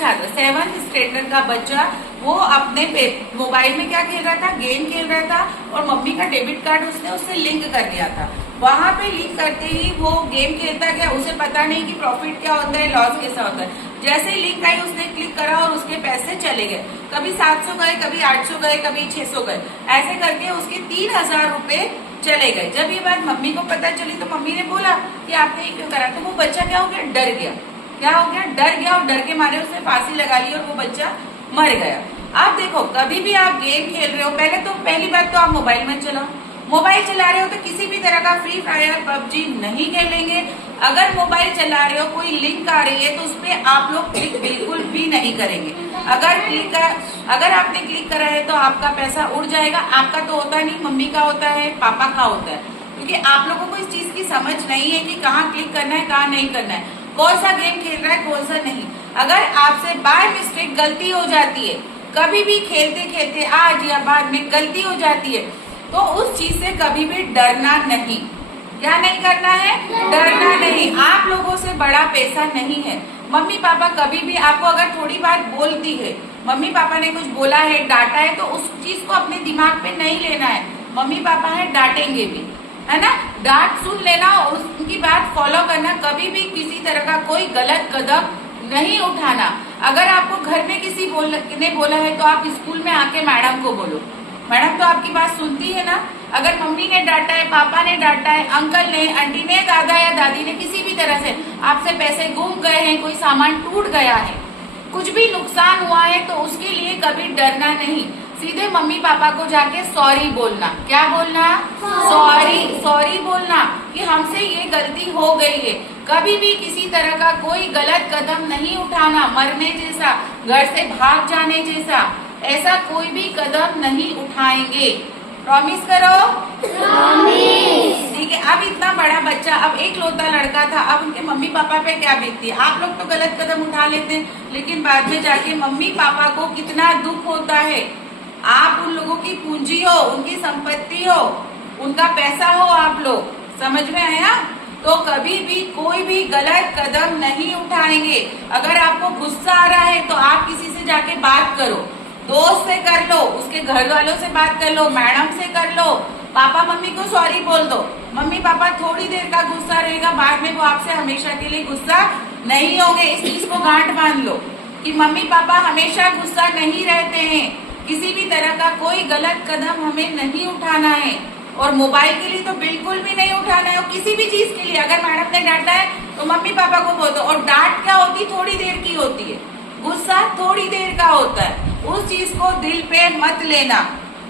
छात्र 7th standard का बच्चा वो अपने मोबाइल में क्या खेल रहा था, गेम खेल रहा था, और मम्मी का डेबिट कार्ड उसने उससे लिंक कर लिया था। वहां पे लिंक करते ही वो गेम खेलता गया, उसे पता नहीं कि प्रॉफिट क्या होता है, लॉस कैसा होता है। जैसे ही लिंक आई उसने क्लिक करा और उसके पैसे चले गए, कभी 700 गए, कभी 800 गए, कभी 600 गए, ऐसे करके उसके 3000 रुपए चले गए। जब ये बात मम्मी को पता चली तो मम्मी ने बोला कि आपने ये क्यों करा, तो वो बच्चा क्या हो गया, डर गया। क्या हो गया, डर गया, और डर के मारे उसने फांसी लगा ली और वो बच्चा मर गया। आप देखो, कभी भी आप गेम खेल रहे हो, पहली बात तो आप मोबाइल मत चलाओ। मोबाइल चला रहे हो तो किसी भी तरह का फ्री फायर, पबजी नहीं खेलेंगे। अगर मोबाइल चला रहे हो, कोई लिंक आ रही है तो उस पर आप लोग क्लिक बिल्कुल भी नहीं करेंगे। अगर आपने क्लिक करा है तो आपका पैसा उड़ जाएगा। आपका तो होता नहीं, मम्मी का होता है, पापा का होता है, क्योंकि आप लोगों को इस चीज की समझ नहीं है कि कहाँ क्लिक करना है, कहाँ नहीं करना है, कौन सा गेम खेल रहा है, कौन सा नहीं। अगर आपसे बाय मिस्टेक गलती हो जाती है, कभी भी खेलते खेलते आज या बाद में गलती हो जाती है, तो उस चीज से कभी भी डरना नहीं। क्या नहीं करना है, डरना नहीं। आप लोगों से बड़ा पैसा नहीं है। मम्मी पापा कभी भी आपको अगर थोड़ी बात बोलती है, मम्मी पापा ने कुछ बोला है, डांटा है, तो उस चीज को अपने दिमाग पे नहीं लेना है। मम्मी पापा है, डांटेंगे भी, है ना, डांट सुन लेना, उनकी बात फॉलो करना, कभी भी किसी तरह का कोई गलत कदम नहीं उठाना। अगर आपको घर में किसी ने बोला है तो आप स्कूल में आके मैडम को बोलो, मैडम तो आपकी बात सुनती है ना। अगर मम्मी ने डांटा है, पापा ने डांटा है, अंकल ने, आंटी ने, दादा या दादी ने किसी भी तरह से आपसे पैसे गुम गए हैं, कोई सामान टूट गया है, कुछ भी नुकसान हुआ है, तो उसके लिए कभी डरना नहीं। सीधे मम्मी पापा को जाके सॉरी बोलना। क्या बोलना, सॉरी बोलना कि हमसे ये गलती हो गई है। कभी भी किसी तरह का कोई गलत कदम नहीं उठाना, मरने जैसा, घर से भाग जाने जैसा, ऐसा कोई भी कदम नहीं उठाएंगे। प्रॉमिस करो, ठीक है। अब इतना बड़ा बच्चा, अब एक लौता लड़का था, अब उनके मम्मी पापा पे क्या बीतती है। आप लोग तो गलत कदम उठा लेते हैं, लेकिन बाद में जाके मम्मी पापा को कितना दुख होता है। आप उन लोगों की पूंजी हो, उनकी संपत्ति हो, उनका पैसा हो, आप लोग, समझ में आया। तो कभी भी कोई भी गलत कदम नहीं उठाएंगे। अगर आपको गुस्सा आ रहा है तो आप किसी से जाके बात करो, दोस्त से कर लो, उसके घर वालों से बात कर लो, मैडम से कर लो, पापा मम्मी को सॉरी बोल दो। मम्मी पापा थोड़ी देर का गुस्सा रहेगा, बाद में वो आपसे हमेशा के लिए गुस्सा नहीं होंगे। इस चीज को गांठ बांध लो कि मम्मी पापा हमेशा गुस्सा नहीं रहते हैं। किसी भी तरह का कोई गलत कदम हमें नहीं उठाना है, और मोबाइल के लिए तो बिल्कुल भी नहीं उठाना है। और किसी भी चीज के लिए अगर मैडम ने डांटा है तो मम्मी पापा को बोल दो। और डांट क्या होती, थोड़ी देर की होती है, गुस्सा थोड़ी देर का होता है। उस चीज को दिल पे मत लेना,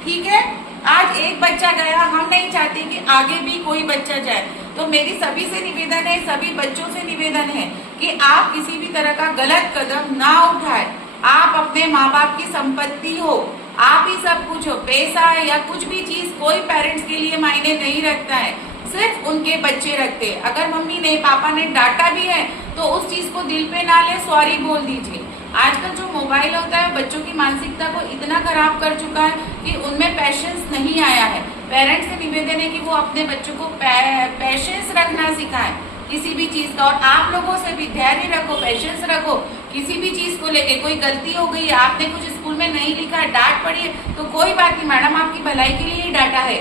ठीक है। आज एक बच्चा गया, हम नहीं चाहते कि आगे भी कोई बच्चा जाए। तो मेरी सभी से निवेदन है, सभी बच्चों से निवेदन है कि आप किसी भी तरह का गलत कदम ना उठाए। आप अपने माँ बाप की संपत्ति हो, आप ही सब कुछ हो। पैसा या कुछ भी चीज कोई पेरेंट्स के लिए मायने नहीं रखता है, सिर्फ उनके बच्चे रखते। अगर मम्मी ने, पापा ने डांटा भी है तो उस चीज को दिल पे ना ले, सॉरी बोल दीजिए। आजकल जो मोबाइल होता है बच्चों की मानसिकता को इतना खराब कर चुका है कि उनमें पैशंस नहीं आया है। पेरेंट्स से निवेदन है कि वो अपने बच्चों को पैशंस रखना सिखाएं किसी भी चीज का। और आप लोगों से भी धैर्य रखो, पेशेंस रखो। किसी भी चीज को लेके कोई गलती हो गई है, आपने कुछ स्कूल में नहीं लिखा, डांट पड़ी है, तो कोई बात नहीं, मैडम आपकी भलाई के लिए ही डांटा है,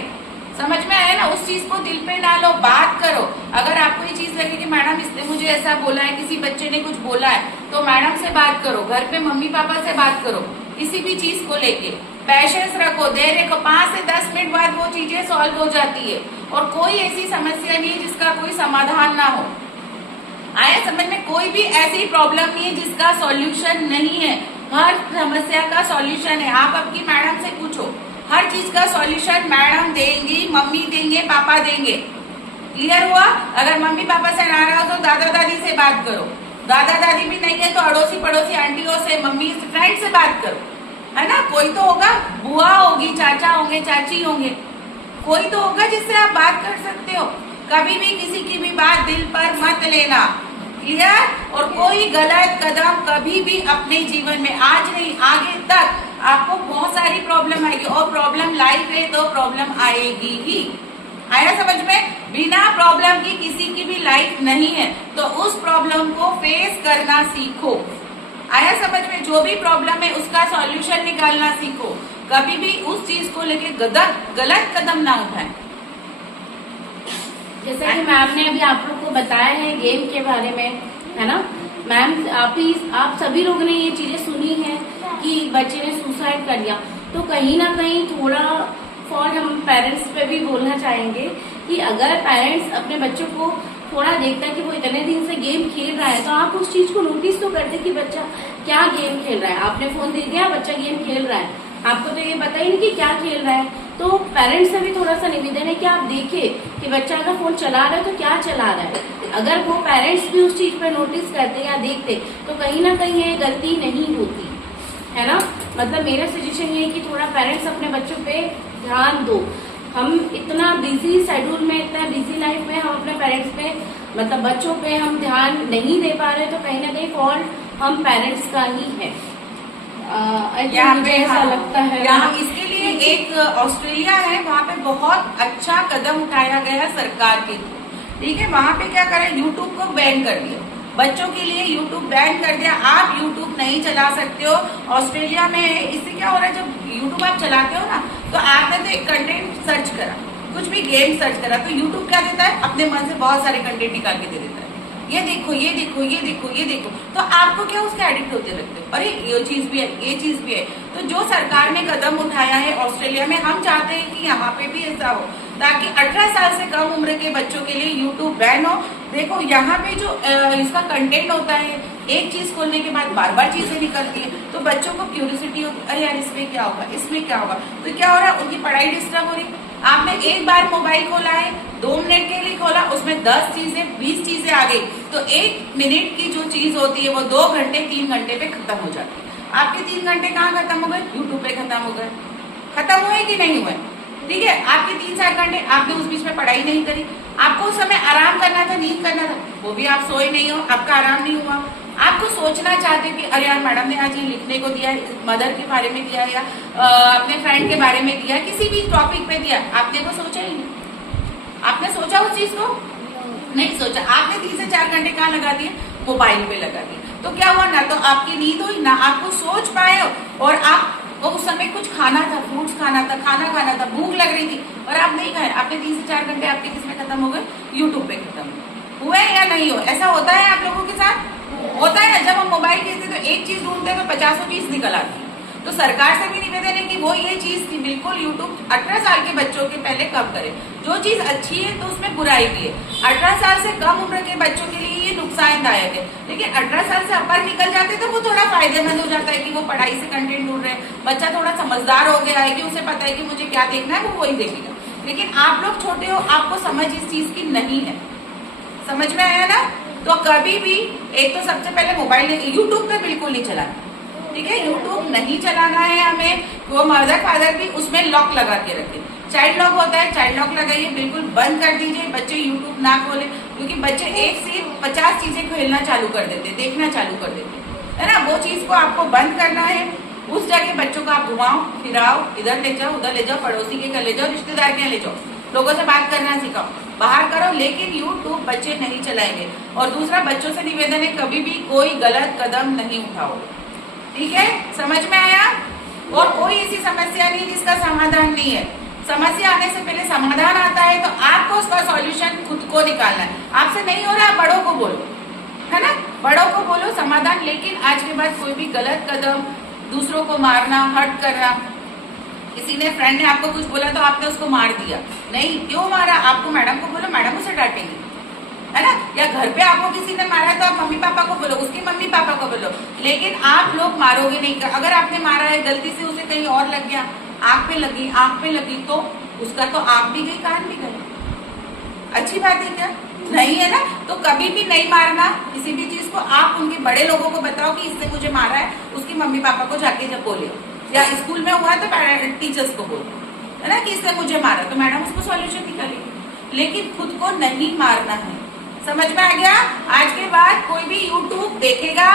समझ में आया ना। उस चीज को दिल पे ना लो, बात करो। अगर आपको ये चीज लगे कि मैडम इसने मुझे ऐसा बोला है, किसी बच्चे ने कुछ बोला है, तो मैडम से बात करो, घर पे मम्मी पापा से बात करो। किसी भी चीज को लेके पेशेंस रखो, धैर्य रखो। 5 से 10 मिनट बाद वो चीजें सॉल्व हो जाती है। और कोई ऐसी समस्या नहीं है जिसका कोई समाधान ना हो। आया समझ में, कोई भी ऐसी प्रॉब्लम नहीं है जिसका सॉल्यूशन नहीं है। हर समस्या का सॉल्यूशन है। आप आपकी मैडम से पूछो, हर चीज का सॉल्यूशन मैडम देंगी, मम्मी देंगे, पापा देंगे। क्लियर हुआ। अगर मम्मी पापा से नाराज हो तो दादा दादी से बात करो, दादा दादी भी नहीं है तो अड़ोसी पड़ोसी आंटियों से, मम्मी फ्रेंड से बात करो, है ना। कोई तो होगा, बुआ होगी, चाचा होंगे, चाची होंगे, कोई तो होगा जिससे आप बात कर सकते हो। कभी भी किसी की भी बात दिल पर मत लेना, क्लियर। और कोई गलत कदम कभी भी अपने जीवन में, आज नहीं आगे तक, आपको बहुत सारी प्रॉब्लम आएगी। और प्रॉब्लम लाइफ है तो प्रॉब्लम आएगी ही। आया समझ में। बिना प्रॉब्लम की किसी की भी लाइफ नहीं है, तो उस प्रॉब्लम को फेस करना सीखो। आया समझ जो भी प्रॉब्लम है उसका सॉल्यूशन निकालना सीखो। कभी भी उस चीज को लेके गलत कदम ना उठाएं। जैसा कि मैम ने अभी आप लोग को बताया है गेम के बारे में, है ना मैम, आप सभी लोगों ने ये चीजें सुनी है कि बच्चे ने सुसाइड कर लिया, तो कहीं ना कहीं थोड़ा फॉल्ट हम पेरेंट्स पे भी बोलना चाहेंगे कि अगर पेरेंट्स अपने बच्चों को थोड़ा देखता है कि वो इतने दिन से गेम खेल रहा है, तो आप उस चीज को नोटिस तो करते कि बच्चा क्या गेम खेल रहा है। आपने फोन दे दिया, बच्चा गेम खेल रहा है, आपको तो ये पता ही नहीं कि क्या खेल रहा है। तो पेरेंट्स से भी थोड़ा सा निवेदन है कि आप देखें कि बच्चा अगर फोन चला रहा है तो क्या चला रहा है। अगर वो पेरेंट्स भी उस चीज पे नोटिस करते या देखते तो कहीं ना कहीं ये गलती नहीं होती, है ना। मतलब मेरा सजेशन ये है कि थोड़ा पेरेंट्स अपने बच्चों पे ध्यान दो। हम इतना बिजी शेड्यूल में, इतना बिजी लाइफ में हम अपने पेरेंट्स पे, मतलब बच्चों पे हम ध्यान नहीं दे पा रहे, तो कहीं ना कहीं फॉल्ट हम पेरेंट्स का ही है। मुझे ऐसा लगता है। यहाँ इसके लिए एक ऑस्ट्रेलिया है, वहाँ पे बहुत अच्छा कदम उठाया गया सरकार के थ्रू। ठीक है, वहाँ पे क्या करें, यूट्यूब को बैन कर दिया, बच्चों के लिए यूट्यूब बैन कर दिया। आप यूट्यूब नहीं चला सकते हो ऑस्ट्रेलिया में। इससे क्या हो रहा है, जब यूट्यूब आप चलाते हो ना, तो आपने तो एक कंटेंट सर्च करा, कुछ भी गेम सर्च करा, तो यूट्यूब क्या देता है, अपने मन से बहुत सारे कंटेंट निकाल के दे देता है, ये देखो ये देखो ये देखो ये देखो। तो आपको क्या उसके एडिक्ट होते लगते हो, अरे ये चीज भी है ये चीज भी है। तो जो सरकार ने कदम उठाया है ऑस्ट्रेलिया में, हम चाहते हैं कि यहाँ पे भी ऐसा हो, ताकि 18 साल से कम उम्र के बच्चों के लिए यूट्यूब बैन हो। देखो यहाँ पे जो इसका कंटेंट होता है, एक चीज खोलने के बाद बार बार चीजें निकलती है, तो बच्चों को क्यूरियोसिटी होती है, अरे यार इसमें क्या होगा, इसमें क्या होगा। तो क्या हो रहा है, उनकी पढ़ाई डिस्टर्ब हो रही। आपने एक बार मोबाइल खोला है, 2 मिनट के लिए खोला, उसमें 10 चीजें 20 चीजें आ गई, तो 1 मिनट की जो चीज होती है वो 2 घंटे 3 घंटे पे खत्म हो जाती है। आपके 3 घंटे कहाँ खत्म हो गए, यूट्यूब पे खत्म हो गए। खत्म हुए कि नहीं हुए, ठीक है। आपके 3-4 घंटे आपने उस बीच में पढ़ाई नहीं करी, आपको उस समय आराम करना था, नींद करना था, वो भी आप सोए नहीं हो, आपका आराम नहीं हुआ। आपको सोचना चाहते कि अरे यार मैडम ने आज ये लिखने को दिया, मदर के बारे में दिया या अपने फ्रेंड के बारे में दिया, किसी भी टॉपिक पे दिया, आपने वो सोचा ही नहीं। आपने सोचा उस चीज को नहीं सोचा, आपने 3 से 4 घंटे कहाँ लगा दिए, मोबाइल पे लगा दिए। तो क्या हुआ, ना तो आपकी नींद हुई, ना आपको सोच पाए, और आप वो उस समय कुछ खाना था, फ्रूट्स खाना था, खाना खाना था, भूख लग रही थी और आप नहीं खाए। आपने 3 से 4 घंटे आपके किसमें खत्म हो गए, यूट्यूब पे खत्म हुए या नहीं हो। ऐसा होता है आप लोगों के साथ, होता है ना। जब हम मोबाइल खींचते तो एक चीज ढूंढते हैं तो 50 चीज निकल आती है। तो सरकार से भी निवेदन है कि वो ये चीज की बिल्कुल यूट्यूब 18 साल के बच्चों के पहले कम करे। जो चीज अच्छी है तो उसमें बुराई भी है। 18 साल से कम उम्र के बच्चों के लिए ये नुकसानदायक है, लेकिन 18 साल से ऊपर निकल जाते तो वो थोड़ा फायदेमंद हो जाता है कि वो पढ़ाई से कंटेंट ढूंढ रहे हैं, बच्चा थोड़ा समझदार हो गया है कि उसे पता है कि मुझे क्या देखना है, वो वही देखेगा। लेकिन आप लोग छोटे हो, आपको समझ इस चीज की नहीं है, समझ में आया ना। तो कभी भी एक तो सबसे पहले मोबाइल यूट्यूब पे बिल्कुल नहीं चलाना, ठीक है। यूट्यूब नहीं चलाना है हमें। वो मदर फादर भी उसमें लॉक लगा के रखे, चाइल्ड लॉक होता है, चाइल्ड लॉक लगाइए, बिल्कुल बंद कर दीजिए, बच्चे यूट्यूब ना खोले। क्योंकि बच्चे एक से 50 चीजें खेलना चालू कर देते, देखना चालू कर देते, है ना। वो चीज को आपको बंद करना है। उस जगह बच्चों को आप घुमाओ फिराओ, इधर ले जाओ उधर ले जाओ, पड़ोसी के घर ले जाओ, रिश्तेदार के यहाँ ले जाओ, लोगों से बात करना सिखाओ, बाहर करो, लेकिन यूट्यूब बच्चे नहीं चलाएंगे। और दूसरा, बच्चों से निवेदन है कभी भी कोई गलत कदम नहीं उठाओ, ठीक है, समझ में आया। और कोई ऐसी समस्या नहीं जिसका समाधान नहीं है। समस्या आने से पहले समाधान आता है, तो आपको उसका सॉल्यूशन खुद को निकालना है। आपसे नहीं हो रहा, बड़ों को बोलो, है ना, बड़ों को बोलो समाधान। लेकिन आज के बाद कोई भी गलत कदम, दूसरों को मारना, हर्ट करना, किसी ने फ्रेंड ने आपको कुछ बोला तो आपने उसको मार दिया, नहीं, क्यों मारा, आपको मैडम को बोलो, मैडम उसे डांटेंगे, है ना। या घर पे आपको किसी ने मारा तो आप मम्मी पापा को बोलो, उसकी मम्मी पापा को बोलो, लेकिन आप लोग मारोगे नहीं। अगर आपने मारा है, गलती से उसे कहीं और लग गया, आंख पे लगी, आंख पे लगी, तो उसका तो आंख भी गई, कान भी गए, अच्छी बात है क्या, नहीं है ना। तो कभी भी नहीं मारना किसी भी चीज को। आप उनके बड़े लोगों को बताओ कि इसने मुझे मारा है, उसकी मम्मी पापा को जाके जब बोले, या स्कूल में हुआ तो टीचर्स को बोलो, है ना, कि इसने मुझे मारा, तो मैडम उसको सॉल्यूशन निकालेगी। लेकिन खुद को नहीं मारना है, समझ में आ गया। आज के बाद कोई भी यूट्यूब देखेगा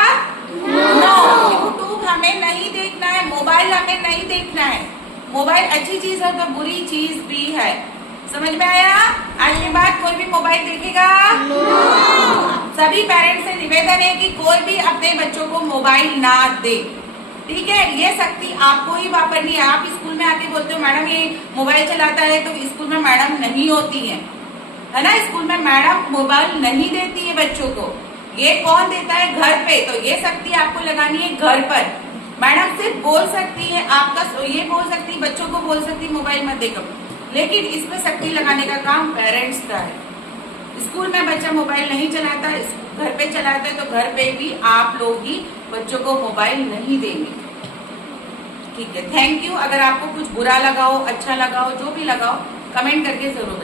नो, यूट्यूब हमें नहीं देखना है, मोबाइल हमें नहीं देखना है। मोबाइल अच्छी चीज है तो बुरी चीज भी है, समझ में आया। आज के बाद कोई भी मोबाइल देखेगा सभी पेरेंट्स से निवेदन है कि कोई भी अपने बच्चों को मोबाइल ना दे। ठीक है, ये शक्ति आपको ही वापरनी है। आप स्कूल में आके बोलते हो मैडम ये मोबाइल चलाता है, तो स्कूल में मैडम नहीं होती है ना। स्कूल में मैडम मोबाइल नहीं देती है बच्चों को, ये कौन देता है? घर पे। तो ये शक्ति आपको लगानी है घर पर। मैडम सिर्फ बोल सकती है, आपका ये बोल सकती, बच्चों को बोल सकती मोबाइल मत देखो, लेकिन इसमें शक्ति लगाने का काम पेरेंट्स का है। स्कूल में बच्चा मोबाइल नहीं चलाता, घर पे चलाता है, तो घर पे भी आप लोग ही बच्चों को मोबाइल नहीं देंगे। ठीक है, थैंक यू। अगर आपको कुछ बुरा लगा हो, अच्छा लगा हो, जो भी लगा हो, कमेंट करके जरूर बताइए।